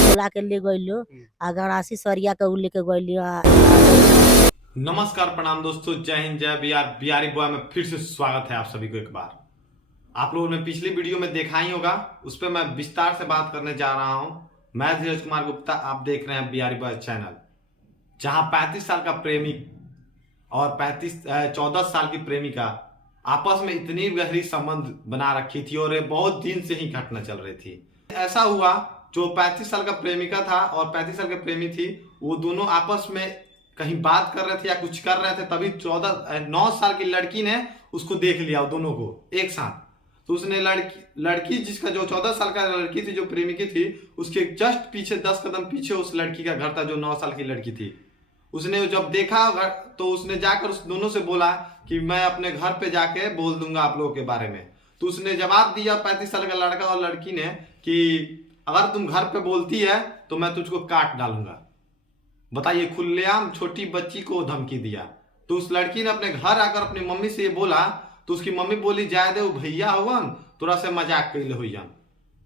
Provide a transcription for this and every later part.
बोला के ले गइलो आ गणासी सरिया के उ लेके गइलो। नमस्कार प्रणाम दोस्तों, जय हिंद जय बिहार। बिहारी बॉय में फिर से स्वागत है आप सभी को। एक बार आप लोगों ने पिछली वीडियो में देखा ही होगा, उस पर मैं विस्तार से बात करने जा रहा हूं। मैं धीरज कुमार गुप्ता, आप देख रहे हैं बिहारी बॉय चैनल, जहां 35 साल का प्रेमी और 14 साल की प्रेमिका आपस में इतनी गहरी संबंध बना रखी थी और ये बहुत दिन से ही घटना चल रही थी। ऐसा हुआ, जो 35 साल का प्रेमिका था और 35 साल के प्रेमी थी, वो दोनों आपस में कहीं बात कर रहे थे या कुछ कर रहे थे, तभी 9 साल की लड़की ने उसको देख लिया, दोनों को एक साथ। तो उसने लड़की जिसका जो 14 साल का लड़की थी, जो प्रेमिकी थी, उसके जस्ट पीछे 10 कदम पीछे उस लड़की का घर था, जो 9 साल की लड़की थी। उसने जब देखा तो उसने जाकर उस दोनों से बोला कि मैं अपने घर पे जाके बोल दूंगा आप लोगों के बारे में। तो उसने जवाब दिया 35 साल का लड़का और लड़की ने कि अगर तुम घर पे बोलती है तो मैं तुझको काट डालूंगा। बताइए, खुलेआम छोटी बच्ची को धमकी दिया। तो उस लड़की ने अपने घर आकर अपनी मम्मी से ये बोला, तो उसकी मम्मी बोली, जाए दे, वो भैया हुआ थोड़ा सा मजाक कैले हुई।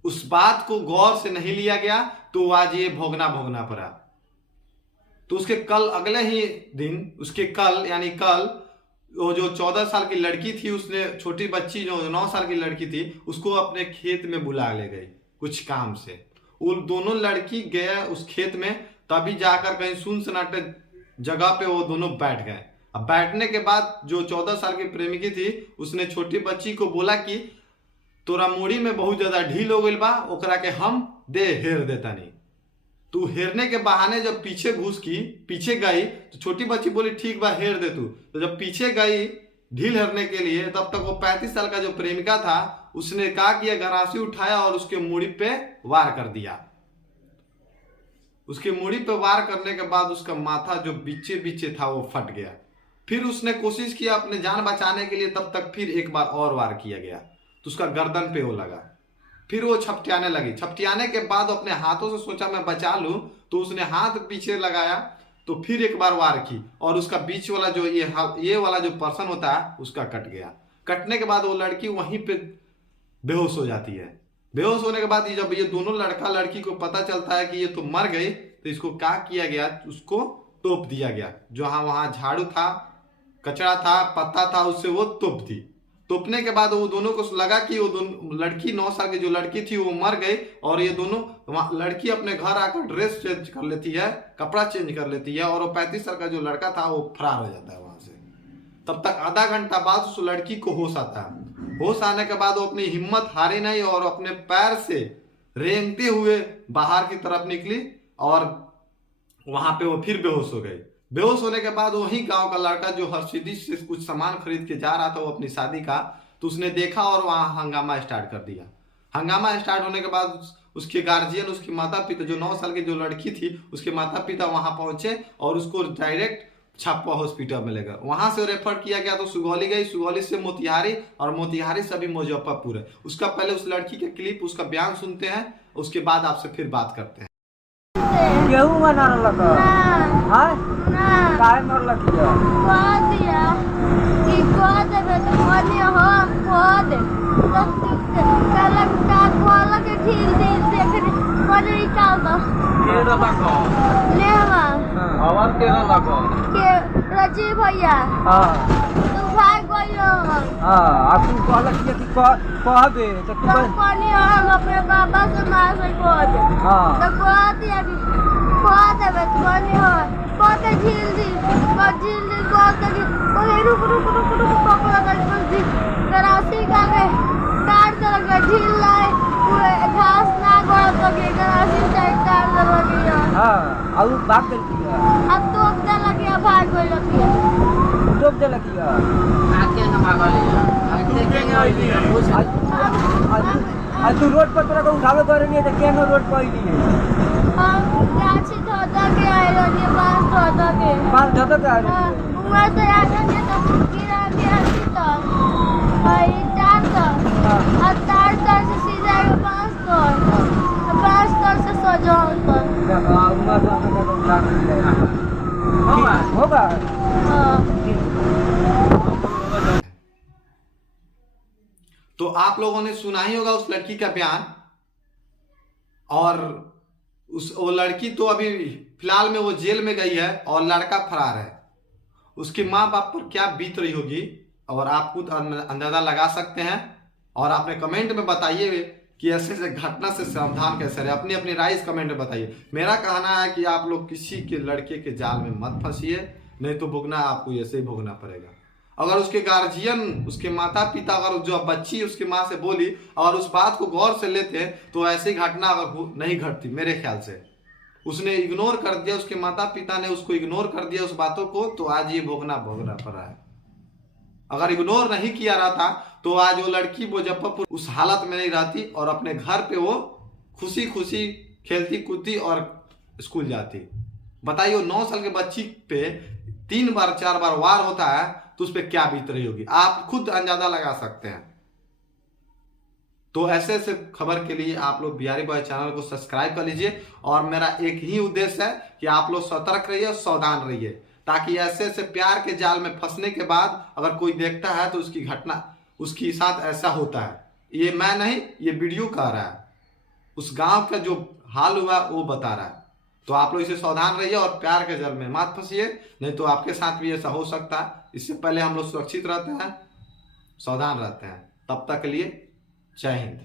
उस बात को गौर से नहीं लिया गया, तो आज ये भोगना पड़ा। तो उसके कल अगले ही दिन, उसके कल यानी कल, वो जो 14 साल की लड़की थी, उसने छोटी बच्ची जो 9 साल की लड़की थी, उसको अपने खेत में बुला ले गई कुछ काम से। वो दोनों लड़की गए उस खेत में, तभी जाकर कहीं सुन सन्नाटे जगह पे वो दोनों बैठ गए। अब बैठने के बाद जो 14 साल की प्रेमिकी थी, उसने छोटी बच्ची को बोला कि तोरा मूड़ी में बहुत ज्यादा ढील हो गई बा, ओकरा के हम दे हेर देता नहीं। तू हेरने के बहाने जब पीछे गई, तो छोटी बच्ची बोली, ठीक बा, हेर दे तू। तो जब पीछे गई ढील हेरने के लिए, तब तक वो 35 साल का जो प्रेमिका था, उसने क्या किया, गरासी उठाया और उसके मूड़ी पे वार कर दिया। उसके मूड़ी पे वार करने के बाद उसका माथा जो बीचे था वो फट गया। फिर उसने कोशिश किया अपने जान बचाने के लिए, तब तक फिर एक बार और वार किया गया, तो उसका गर्दन पे वो लगा। फिर वो छपटियाने लगी। छपटियाने के बाद अपने हाथों से सोचा मैं बचा लूं, तो उसने हाथ पीछे लगाया, तो फिर एक बार वार की और उसका बीच वाला जो ये वाला जो पर्सन होता है, उसका कट गया। कटने के बाद वो लड़की वहीं पे बेहोश हो जाती है। बेहोश होने के बाद जब ये दोनों लड़का लड़की को पता चलता है कि ये तो मर गई, तो इसको क्या किया गया, उसको तोप दिया गया। जो वहां झाड़ू था, कचरा था, पत्ता था, उससे वो तोप दी। तोपने के बाद वो दोनों को लगा कि वो दोनों लड़की 9 साल की जो लड़की थी वो मर गई, और ये दोनों लड़की अपने घर आकर ड्रेस चेंज कर लेती है, कपड़ा चेंज कर लेती है, और वो 35 साल का जो लड़का था वो फरार हो जाता है वहां से। तब तक आधा घंटा बाद उस लड़की को होश आता है। होश आने के बाद वो अपनी हिम्मत हारी नहीं और अपने पैर से रेंगते हुए बाहर की तरफ निकली, और वहां पे वो फिर बेहोश हो गई। बेहोश होने के बाद वही गांव का लड़का जो हर्षिदी से कुछ सामान खरीद के जा रहा था, वो अपनी शादी का, तो उसने देखा और वहां हंगामा स्टार्ट कर दिया। हंगामा स्टार्ट होने के बाद उसके गार्जियन, उसके माता पिता, जो 9 साल की जो लड़की थी, उसके माता पिता वहां पहुंचे और उसको डायरेक्ट छापा हॉस्पिटल में ले गए। वहां से रेफर किया गया तो सुगौली गई, सुगौली से मोतिहारी, और मोतिहारी से अभी मुजफ्फरपुर है। उसका पहले उस लड़की के क्लिप, उसका बयान सुनते हैं, उसके बाद आपसे फिर बात करते हैं। केहू मना लगा हां काहे मर लगिया कह दिया कि कह देबे तो कहनी हाँ कह दे। तो कहलक का कहलक ढील ढील देख कहनी निकाल दो के लगा लेवा आवाज के लगा के रजी भैया। हां तू भाग गइलो। हां आप तू कहलक कि कहबे तो तू कहनी हम अपने बाबा से मार से कह दे। हां तो कह दिया कि कह देबे तो कहनी हाँ कहते ढील ढील कहते ओए रुक पकड़ा कर गरासी का के काट दे ढील लाए पूरे घास ना गड़ सके, गरासी साइड काट दे लगी। हां और भाग गई अब तो दे लगी, भाग गई लगी, डूब दे लगी आके न भागल देखेंगे आईली आज तू रोड पर तोरा को उठावे करे नहीं तो केनो रोड पर आईली है। हम गाछी धोता के आए रही, बांस धोता के आ रही उमर से आगे के तो गिरा के हंसी तो आई तार तो और तार से सीधा के बांस तो से सजो तो होगा हां। तो आप लोगों ने सुना ही होगा उस लड़की का बयान, और वो लड़की तो अभी फिलहाल में वो जेल में गई है और लड़का फरार है। उसके माँ बाप पर क्या बीत रही होगी और आप खुद अंदाजा लगा सकते हैं। और आपने कमेंट में बताइए कि ऐसे घटना से सावधान कैसे रहे। अपनी अपनी राय इस कमेंट में बताइए। मेरा कहना है कि आप लोग किसी के लड़के के जाल में मत फंसिए, नहीं तो भुगतना आपको ऐसे ही भुगतना पड़ेगा। अगर उसके गार्जियन, उसके माता पिता, अगर जो बच्ची उसकी माँ से बोली और उस बात को गौर से लेते तो ऐसी घटना अगर नहीं घटती। मेरे ख्याल से उसने इग्नोर कर दिया, उसके माता पिता ने उसको इग्नोर कर दिया उस बातों को, तो आज ये भोगना पड़ रहा है। अगर इग्नोर नहीं किया रहता तो आज वो लड़की मुजफ्फरपुर उस हालत में नहीं रहती और अपने घर पे वो खुशी खुशी खेलती कूदती और स्कूल जाती। बताइए 9 साल के बच्ची पे 3 बार 4 बार वार होता है तो उस पर क्या बीत रही होगी, आप खुद अंदाजा लगा सकते हैं। तो ऐसे ऐसे खबर के लिए आप लोग बिहारी बॉय चैनल को सब्सक्राइब कर लीजिए। और मेरा एक ही उद्देश्य है कि आप लोग सतर्क रहिए, सावधान रहिए, ताकि ऐसे ऐसे प्यार के जाल में फंसने के बाद अगर कोई देखता है तो उसकी घटना उसके साथ ऐसा होता है। ये मैं नहीं, ये वीडियो कह रहा है, उस गांव का जो हाल हुआ वो बता रहा है। तो आप लोग इसे सावधान रहिए और प्यार के जाल में मत फंसिए, नहीं तो आपके साथ भी ऐसा हो सकता है। इससे पहले हम लोग सुरक्षित रहते हैं, सावधान रहते हैं। तब तक के लिए जय हिंद।